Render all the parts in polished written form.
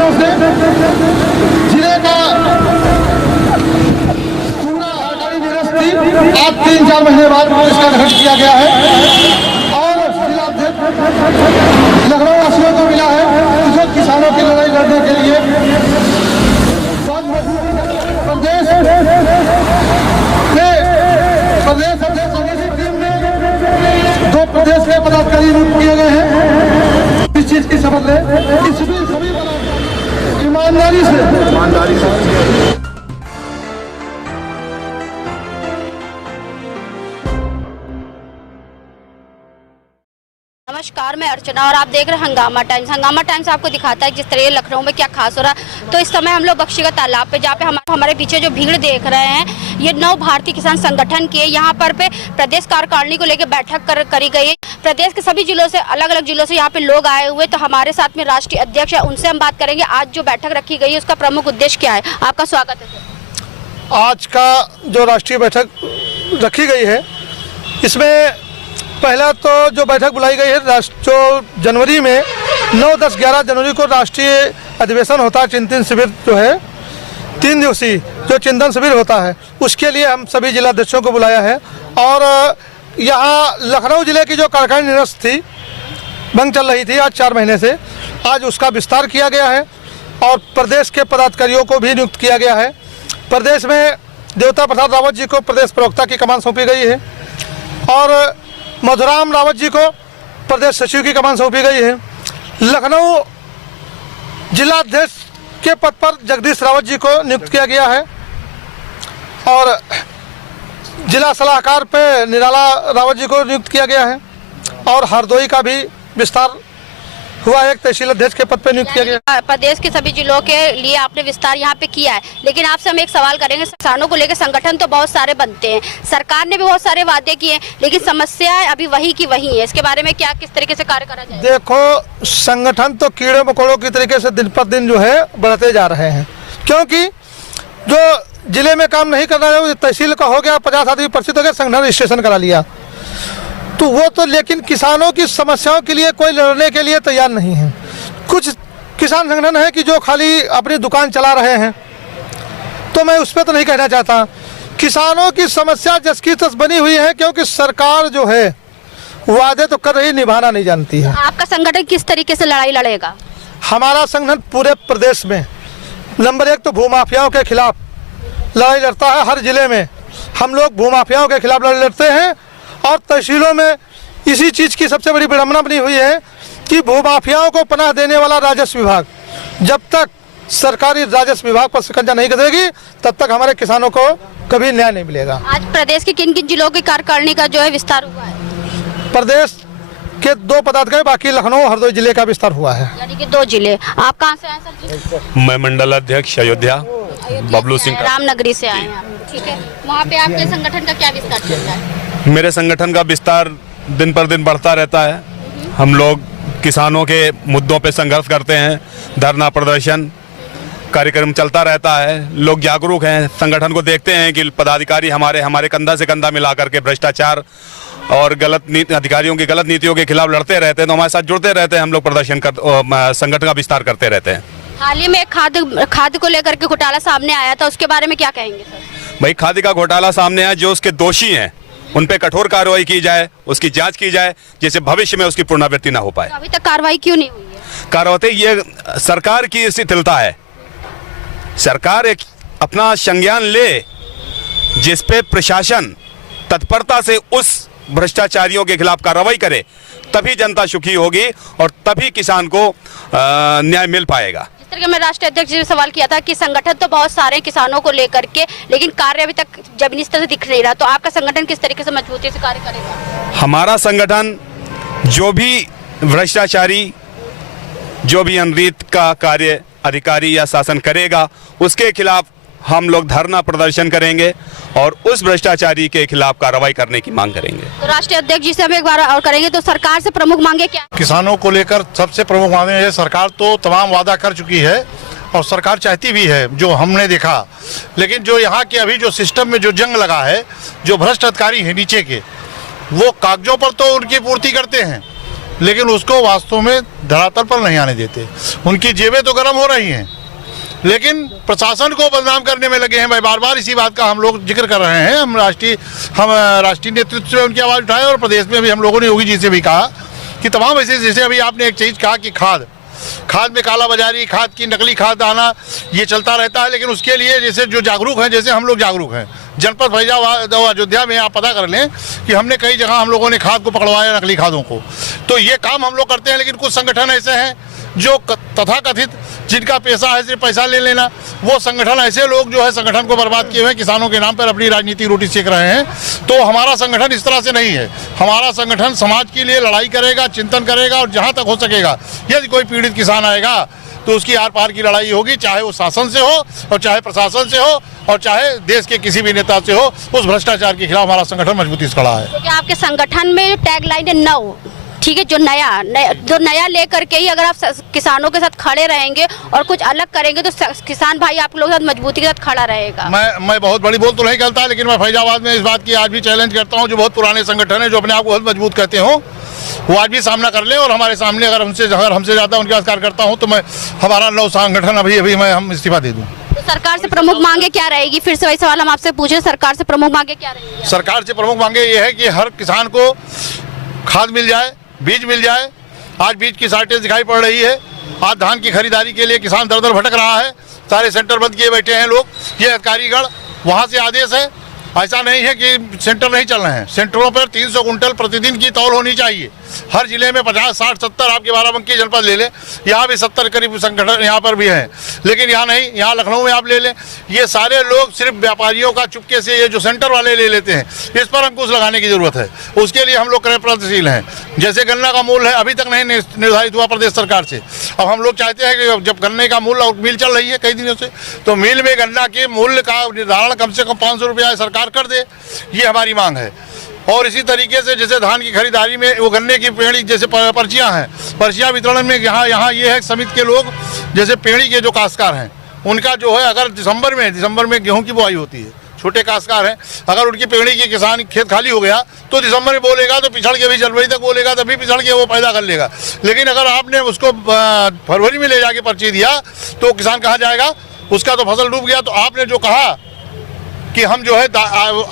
दिनों से जिले का पूरा सरकारी निरस्ती आज 3-4 महीने बाद इसका गठन किया गया है और जिलाध्यक्ष लखनऊ वासियों को मिला है जो किसानों की लड़ाई लड़ने के लिए प्रदेश टीम में 2 प्रदेश के पदाधिकारी नियुक्त किए गए हैं। इस चीज की शपथ ले सभी ईमानदारी से नमस्कार, मैं अर्चना और आप देख रहे हैं हंगामा टाइम्स। हंगामा टाइम्स आपको दिखाता है जिस तरह लखनऊ में क्या खास हो रहा है। तो इस समय हम लोग बख्शी का तालाब पे जहाँ पे हमारे पीछे जो भीड़ देख रहे हैं ये नव भारतीय किसान संगठन के यहाँ पर प्रदेश कार्यकारिणी को लेकर बैठक करी गई। प्रदेश के सभी जिलों से अलग अलग जिलों से यहाँ पे लोग आए हुए। तो हमारे साथ में राष्ट्रीय अध्यक्ष है, उनसे हम बात करेंगे आज जो बैठक रखी गई है उसका प्रमुख उद्देश्य क्या है। आपका स्वागत है। आज का जो राष्ट्रीय बैठक रखी गई है इसमें पहला तो जो बैठक बुलाई गई है जो जनवरी में 9, 10, 11 जनवरी को राष्ट्रीय अधिवेशन होता है, चिंतन शिविर जो है 3 दिवसीय जो चिंतन शिविर होता है उसके लिए हम सभी जिलाध्यक्षों को बुलाया है। और यहाँ लखनऊ जिले की जो कार्यकारिणी निरस्त थी, बंद चल रही थी आज 4 महीने से, आज उसका विस्तार किया गया है और प्रदेश के पदाधिकारियों को भी नियुक्त किया गया है। प्रदेश में देवता प्रसाद रावत जी को प्रदेश प्रवक्ता की कमान सौंपी गई है और मधुराम रावत जी को प्रदेश सचिव की कमान सौंपी गई है। लखनऊ जिलाध्यक्ष के पद पर जगदीश रावत जी को नियुक्त किया गया है और जिला सलाहकार पे निराला रावत जी को नियुक्त किया गया है और हरदोई का भी विस्तार हुआ, एक तहसील अध्यक्ष के पद पे नियुक्त किया गया। प्रदेश के सभी जिलों के लिए आपने विस्तार यहाँ पे किया है, लेकिन आपसे हम एक सवाल करेंगे। किसानों को लेकर संगठन तो बहुत सारे बनते हैं, सरकार ने भी बहुत सारे वादे किए, लेकिन समस्याएं अभी वही की वही है। इसके बारे में क्या किस तरीके से कार्य करा जाए? देखो, संगठन तो कीड़े मकोड़ों की तरीके से दिन पर दिन जो है बढ़ते जा रहे हैं, क्योंकि जो जिले में काम नहीं करना है तहसील का हो गया, 50 आदमी परिचित हो गया, संगठन रजिस्ट्रेशन करा लिया तो वो तो, लेकिन किसानों की समस्याओं के लिए कोई लड़ने के लिए तैयार नहीं है। कुछ किसान संगठन है कि जो खाली अपनी दुकान चला रहे हैं, तो मैं उस पर तो नहीं कहना चाहता। किसानों की समस्या जस की तस बनी हुई है, क्योंकि सरकार जो है वादे तो कर रही, निभाना नहीं जानती है। आपका संगठन किस तरीके से लड़ाई लड़ेगा? हमारा संगठन पूरे प्रदेश में नंबर 1 तो भूमाफियाओं के खिलाफ लड़ाई लड़ता है। हर जिले में हम लोग भूमाफियाओं के खिलाफ लड़ाई लड़ते हैं और तहसीलों में इसी चीज़ की सबसे बड़ी विडंबना बनी हुई है कि भूमाफियाओं को पनाह देने वाला राजस्व विभाग जब तक सरकारी राजस्व विभाग पर शिकंजा नहीं करेगी तब तक हमारे किसानों को कभी न्याय नहीं मिलेगा। आज प्रदेश के किन किन जिलों की कार्यकारिणी का जो है विस्तार हुआ है? प्रदेश के 2 पदाधिकारी, बाकी लखनऊ हरदोई जिले का विस्तार हुआ है। यानी कि 2 जिले। आप कहाँ से आए सर जी? मैं मंडल अध्यक्ष अयोध्या बबलू सिंह रामनगरी से आए हैं। ठीक है, वहाँ पे आपके संगठन का क्या विस्तार चल रहा है? मेरे संगठन का विस्तार दिन पर दिन बढ़ता रहता है। हम लोग किसानों के मुद्दों पे संघर्ष करते हैं, धरना प्रदर्शन कार्यक्रम चलता रहता है। लोग जागरूक हैं, संगठन को देखते हैं कि पदाधिकारी हमारे कंधा से कंधा मिला करके भ्रष्टाचार और गलत अधिकारियों की गलत नीतियों के खिलाफ लड़ते रहते हैं, तो हमारे साथ जुड़ते रहते हैं। हम लोग संगठन का विस्तार करते रहते हैं। हाल ही में खाद्य को लेकर के घोटाला सामने आया था, उसके बारे में क्या कहेंगे सर? भाई, खाद्य का घोटाला सामने आया, जो उसके दोषी हैं उन पे कठोर कार्रवाई की जाए, उसकी जांच की जाए, जिससे भविष्य में उसकी पुनरावृत्ति ना हो पाए। तो अभी तक कार्रवाई क्यों नहीं हुई है? कार्रवाई ये सरकार की शिथिलता है। सरकार एक अपना संज्ञान ले जिस पे प्रशासन तत्परता से उस भ्रष्टाचारियों के खिलाफ कार्रवाई करे, तभी जनता सुखी होगी और तभी किसान को न्याय मिल पाएगा। जिस तरह मैं राष्ट्रीय अध्यक्ष जी से सवाल किया था कि संगठन तो बहुत सारे किसानों को लेकर के, लेकिन कार्य अभी तक जमीनी स्तर से दिख नहीं रहा, तो आपका संगठन किस तरीके से मजबूती से कार्य करेगा? हमारा संगठन जो भी भ्रष्टाचारी, जो भी अनरीत का कार्य अधिकारी या शासन करेगा, उसके खिलाफ हम लोग धरना प्रदर्शन करेंगे और उस भ्रष्टाचारी के खिलाफ कार्रवाई करने की मांग करेंगे। तो राष्ट्रीय अध्यक्ष जी से हम एक बार और करेंगे, तो सरकार से प्रमुख मांगे क्या? किसानों को लेकर सबसे प्रमुख मांगे है, सरकार तो तमाम वादा कर चुकी है और सरकार चाहती भी है, जो हमने देखा, लेकिन जो यहाँ के अभी जो सिस्टम में जो जंग लगा है, जो भ्रष्ट अधिकारी है नीचे के, वो कागजों पर तो उनकी पूर्ति करते हैं, लेकिन उसको वास्तव में धरातल पर नहीं आने देते। उनकी जेबें तो गर्म हो रही हैं, लेकिन प्रशासन को बदनाम करने में लगे हैं। भाई बार बार इसी बात का हम लोग जिक्र कर रहे हैं। हम राष्ट्रीय नेतृत्व से उनकी आवाज़ उठाए और प्रदेश में भी हम लोगों ने योगी जी से भी कहा कि तमाम ऐसे, जैसे अभी आपने एक चीज़ कहा कि खाद में काला बाजारी, खाद की नकली खाद आना, ये चलता रहता है। लेकिन उसके लिए जैसे जो जागरूक हैं, जैसे हम लोग जागरूक हैं, जनपद फैजाबाद और अयोध्या में आप पता कर लें कि हमने कई जगह हम लोगों ने खाद को पकड़वाया, नकली खादों को। तो ये काम हम लोग करते हैं। लेकिन कुछ संगठन ऐसे हैं जो तथाकथित जिनका पैसा है सिर्फ पैसा ले लेना, वो संगठन, ऐसे लोग जो है संगठन को बर्बाद किए हुए किसानों के नाम पर अपनी राजनीतिक रोटी सेक रहे हैं। तो हमारा संगठन इस तरह से नहीं है। हमारा संगठन समाज के लिए लड़ाई करेगा, चिंतन करेगा, और जहां तक हो सकेगा यदि कोई पीड़ित किसान आएगा तो उसकी आर पार की लड़ाई होगी, चाहे वो शासन से हो और चाहे प्रशासन से हो और चाहे देश के किसी भी नेता से हो। उस भ्रष्टाचार के खिलाफ हमारा संगठन मजबूती से खड़ा है। क्योंकि आपके संगठन में टैग लाइन है नव, ठीक है, जो नया लेकर के ही अगर आप किसानों के साथ खड़े रहेंगे और कुछ अलग करेंगे तो किसान भाई आप लोगों के साथ मजबूती के साथ खड़ा रहेगा। मैं बहुत बड़ी बोल तो नहीं करता, लेकिन मैं फैजाबाद में इस बात की आज भी चैलेंज करता हूं, जो बहुत पुराने संगठन है, जो अपने आप को बहुत मजबूत कहते हो, वो आज भी सामना कर ले। और हमारे सामने अगर हमसे ज़्यादा उनके पास कार्यकर्ता हूँ तो मैं हमारा नव संगठन अभी हम इस्तीफा दे दूँ। तो सरकार से प्रमुख मांगे क्या रहेगी? फिर से वही सवाल हम आपसे पूछे, सरकार से प्रमुख मांगे क्या रहेगी? सरकार से प्रमुख मांगे ये है कि हर किसान को खाद मिल जाए, बीज मिल जाए। आज बीज की शॉर्टेज दिखाई पड़ रही है। आज धान की खरीदारी के लिए किसान दर दर भटक रहा है। सारे सेंटर बंद किए बैठे हैं लोग। ये अधिकारीगण, वहाँ से आदेश है, ऐसा नहीं है कि सेंटर नहीं चल रहे हैं। सेंटरों पर 300 कुंटल प्रतिदिन की तौल होनी चाहिए। हर जिले में 50, 60, 70, आपके बाराबंकी जनपद ले लें, यहाँ भी 70 करीब संगठन यहाँ पर भी हैं। लेकिन यहाँ नहीं, यहाँ लखनऊ में आप ले लें, ये सारे लोग सिर्फ व्यापारियों का चुपके से ये जो सेंटर वाले ले लेते हैं। इस पर अंकुश लगाने की जरूरत है। उसके लिए हम लोग प्रयत्नशील हैं। जैसे गन्ना का मूल्य है, अभी तक नहीं निर्धारित हुआ प्रदेश सरकार से। अब हम लोग चाहते हैं कि जब गन्ने का मूल्य, और मिल चल रही है कई दिनों से, तो मिल में गन्ना के मूल्य का निर्धारण कम से कम 500 रुपया सरकार कर दे, ये हमारी मांग है। और इसी तरीके से जैसे धान की खरीदारी में वो गन्ने की पेड़ी, जैसे पर्चियां हैं, पर्चियां वितरण में यहाँ ये है समिति के लोग, जैसे पेड़ी के जो काश्तकार हैं, उनका जो है अगर दिसंबर में गेहूं की बुआई होती है, छोटे काश्तकार हैं, अगर उनकी पेड़ी की किसान खेत खाली हो गया तो दिसंबर में बोलेगा, तो पिछड़ के भी जनवरी तक बोलेगा, तभी पिछड़ के वो पैदा कर लेगा। लेकिन अगर आपने उसको फरवरी में ले जाके पर्ची दिया तो किसान कहाँ जाएगा? उसका तो फसल डूब गया। तो आपने जो कहा कि हम जो है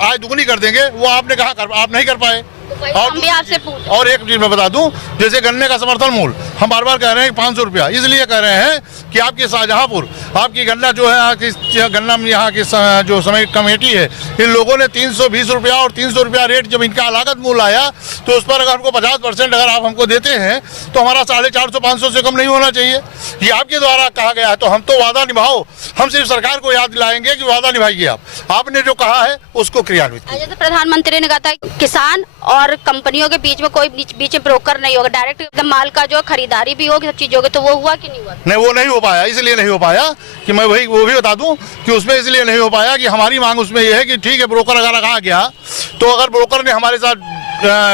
आय दुगनी कर देंगे, वो आपने कहा आप नहीं कर पाए। हम भी आपसे और एक चीज मैं बता दूं, जैसे गन्ने का समर्थन मूल्य हम बार बार कह रहे हैं 500 रुपया, इसलिए कह रहे हैं कि आपकी शाहजहांपुर, आपकी गन्ना जो है, गन्ना में यहाँ की जो समय कमेटी है, इन लोगों ने 320 रुपया और 300 रुपया रेट जब इनका लागत मूल्य आया, तो उस पर अगर हमको 50% अगर आप हमको देते हैं तो हमारा 450-500 से कम नहीं होना चाहिए। ये आपके द्वारा कहा गया है। तो हम तो वादा निभाओ, हम सिर्फ सरकार को याद दिलाएंगे कि वादा निभाइए। आपने जो कहा है उसको क्रियान्वित कीजिए। जैसे प्रधानमंत्री ने कहा था किसान और कंपनियों के बीच में कोई बीच में ब्रोकर नहीं होगा, डायरेक्ट एकदम माल का जो खरीदारी भी होगी, सब चीज होगी, तो वो हुआ कि नहीं हुआ? नहीं, वो नहीं हो पाया। इसलिए नहीं हो पाया कि मैं वो भी बता दूं कि उसमें इसलिए नहीं हो पाया कि हमारी मांग उसमें ये है कि ठीक है, ब्रोकर अगर रखा गया तो अगर ब्रोकर ने हमारे साथ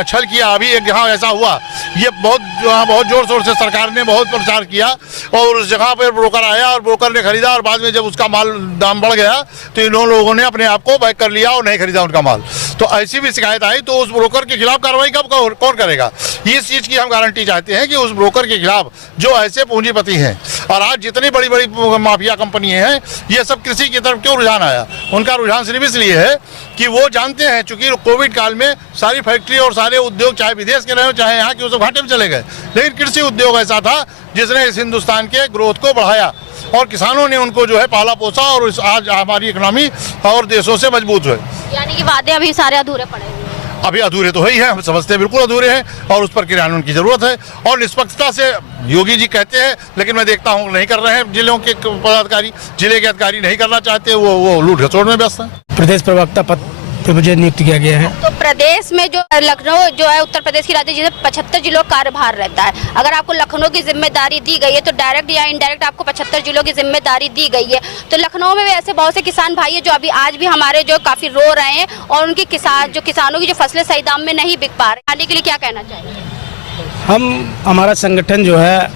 छल किया, अभी एक जहाँ ऐसा हुआ, ये बहुत जोर शोर से सरकार ने बहुत प्रचार किया और उस जगह पर ब्रोकर आया और ब्रोकर ने खरीदा और बाद में जब उसका माल दाम बढ़ गया तो इन लोगों ने अपने आप को बैक कर लिया और नहीं खरीदा उनका माल। तो ऐसी भी शिकायत आई, तो उस ब्रोकर के खिलाफ कार्रवाई कौन करेगा? इस चीज़ की हम गारंटी चाहते हैं कि उस ब्रोकर के खिलाफ जो ऐसे पूंजीपति हैं, और आज जितनी बड़ी बड़ी माफिया कंपनियां हैं, ये सब कृषि की तरफ क्यों रुझान आया? उनका रुझान सिर्फ इसलिए है कि वो जानते हैं, चूंकि कोविड काल में सारी फैक्ट्री और सारे उद्योग, चाहे विदेश के रहे हो चाहे यहाँ के, वो सब घाटे में चले गए। लेकिन कृषि उद्योग ऐसा था जिसने इस हिंदुस्तान के ग्रोथ को बढ़ाया और किसानों ने उनको जो है पाला पोसा, और आज हमारी इकोनॉमी और देशों से मजबूत है। यानी कि वादे अभी सारे अधूरे पड़े हुए हैं। अभी अधूरे तो है ही हैं, हम समझते हैं बिल्कुल अधूरे हैं, और उस पर क्रियान्वयन की जरूरत है। और निष्पक्षता से योगी जी कहते हैं, लेकिन मैं देखता हूँ नहीं कर रहे हैं। जिलों के पदाधिकारी, जिले के अधिकारी नहीं करना चाहते, वो लूट खसोट में व्यस्त हैं। प्रदेश प्रवक्ता पद पे मुझे नियुक्त किया गया है। तो प्रदेश में जो लखनऊ जो है उत्तर प्रदेश की राज्य, जिसे 75 जिलों का कार्यभार रहता है, अगर आपको लखनऊ की जिम्मेदारी दी गई है तो डायरेक्ट या इनडायरेक्ट आपको 75 जिलों की जिम्मेदारी दी गई है। तो लखनऊ में भी ऐसे बहुत से किसान भाई है जो अभी आज भी हमारे जो काफी रो रहे हैं और उनकी किसानों की जो फसलें सही दाम में नहीं बिक पा रही, आने के लिए क्या कहना चाहिए? हमारा संगठन जो है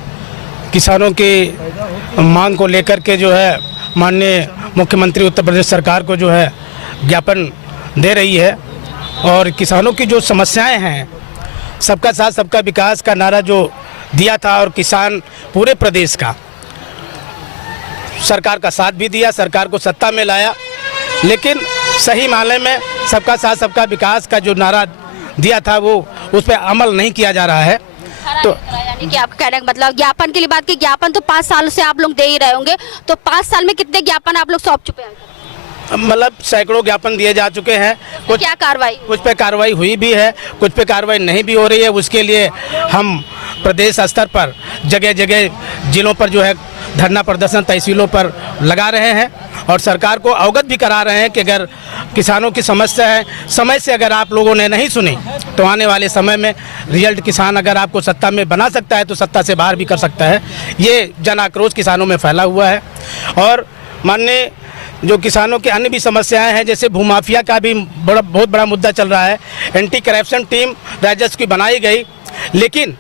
किसानों की मांग को लेकर के जो है माननीय मुख्यमंत्री उत्तर प्रदेश सरकार को जो है ज्ञापन दे रही है, और किसानों की जो समस्याएं हैं सबका साथ सबका विकास का नारा जो दिया था और किसान पूरे प्रदेश का सरकार का साथ भी दिया, सरकार को सत्ता में लाया, लेकिन सही मायने में सबका साथ सबका विकास का जो नारा दिया था वो उस पर अमल नहीं किया जा रहा है। तो यानी कि आपका कहने का मतलब ज्ञापन के लिए बात की, ज्ञापन तो 5 साल से आप लोग दे ही रहे होंगे, तो 5 साल में कितने ज्ञापन आप लोग सौंप चुके हैं? मतलब सैकड़ों ज्ञापन दिए जा चुके हैं। कुछ क्या कार्रवाई? कुछ पे कार्रवाई हुई भी है, कुछ पे कार्रवाई नहीं भी हो रही है। उसके लिए हम प्रदेश स्तर पर जगह जगह जिलों पर जो है धरना प्रदर्शन तहसीलों पर लगा रहे हैं और सरकार को अवगत भी करा रहे हैं कि अगर किसानों की समस्या है, समय से अगर आप लोगों ने नहीं सुनी तो आने वाले समय में रिजल्ट किसान अगर आपको सत्ता में बना सकता है तो सत्ता से बाहर भी कर सकता है। ये जन आक्रोश किसानों में फैला हुआ है। और माननीय जो किसानों की अन्य भी समस्याएं हैं, जैसे भूमाफिया का भी बहुत बड़ा मुद्दा चल रहा है। एंटी करप्शन टीम राजस्व की बनाई गई, लेकिन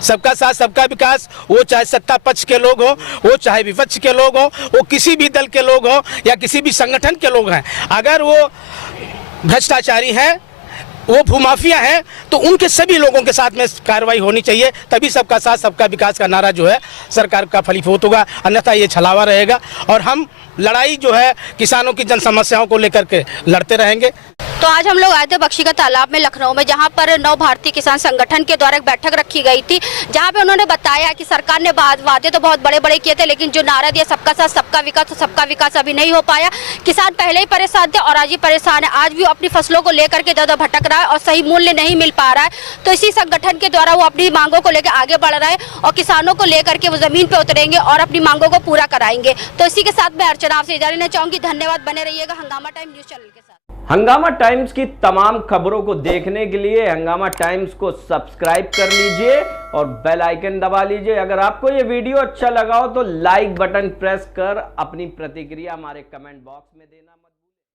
सबका साथ सबका विकास, वो चाहे सत्ता पक्ष के लोग हों, वो चाहे विपक्ष के लोग हों, वो किसी भी दल के लोग हों या किसी भी संगठन के लोग हैं, अगर वो भ्रष्टाचारी हैं, वो भूमाफिया हैं, तो उनके सभी लोगों के साथ में कार्रवाई होनी चाहिए। तभी सबका साथ सबका विकास का नारा जो है सरकार का फलीभूत होगा, अन्यथा ये छलावा रहेगा। और हम लड़ाई जो है किसानों की जन समस्याओं को लेकर के लड़ते रहेंगे। तो आज हम लोग आए थे बख्शी का तालाब में लखनऊ में, जहां पर नव भारतीय किसान संगठन के द्वारा एक बैठक रखी गई थी, जहां पे उन्होंने बताया कि सरकार ने वादे तो बहुत बड़े बड़े किए थे, लेकिन जो नारा दिया सबका साथ सबका विकास, तो सबका विकास अभी नहीं हो पाया। किसान पहले ही परेशान थे और आज ही परेशान है। आज भी वो अपनी फसलों को लेकर के इधर भटक रहा है और सही मूल्य नहीं मिल पा रहा है। तो इसी संगठन के द्वारा वो अपनी मांगों को लेकर आगे बढ़ रहा है और किसानों को लेकर के वो जमीन पे उतरेंगे और अपनी मांगों को पूरा कराएंगे। तो इसी के साथ मैं अर्चना आपसे इजाजत लेना चाहूंगी। धन्यवाद, बने रहिएगा हंगामा टाइम न्यूज चैनल के साथ। हंगामा टाइम्स की तमाम खबरों को देखने के लिए हंगामा टाइम्स को सब्सक्राइब कर लीजिए और बेल आइकन दबा लीजिए। अगर आपको ये वीडियो अच्छा लगा हो तो लाइक बटन प्रेस कर अपनी प्रतिक्रिया हमारे कमेंट बॉक्स में देना।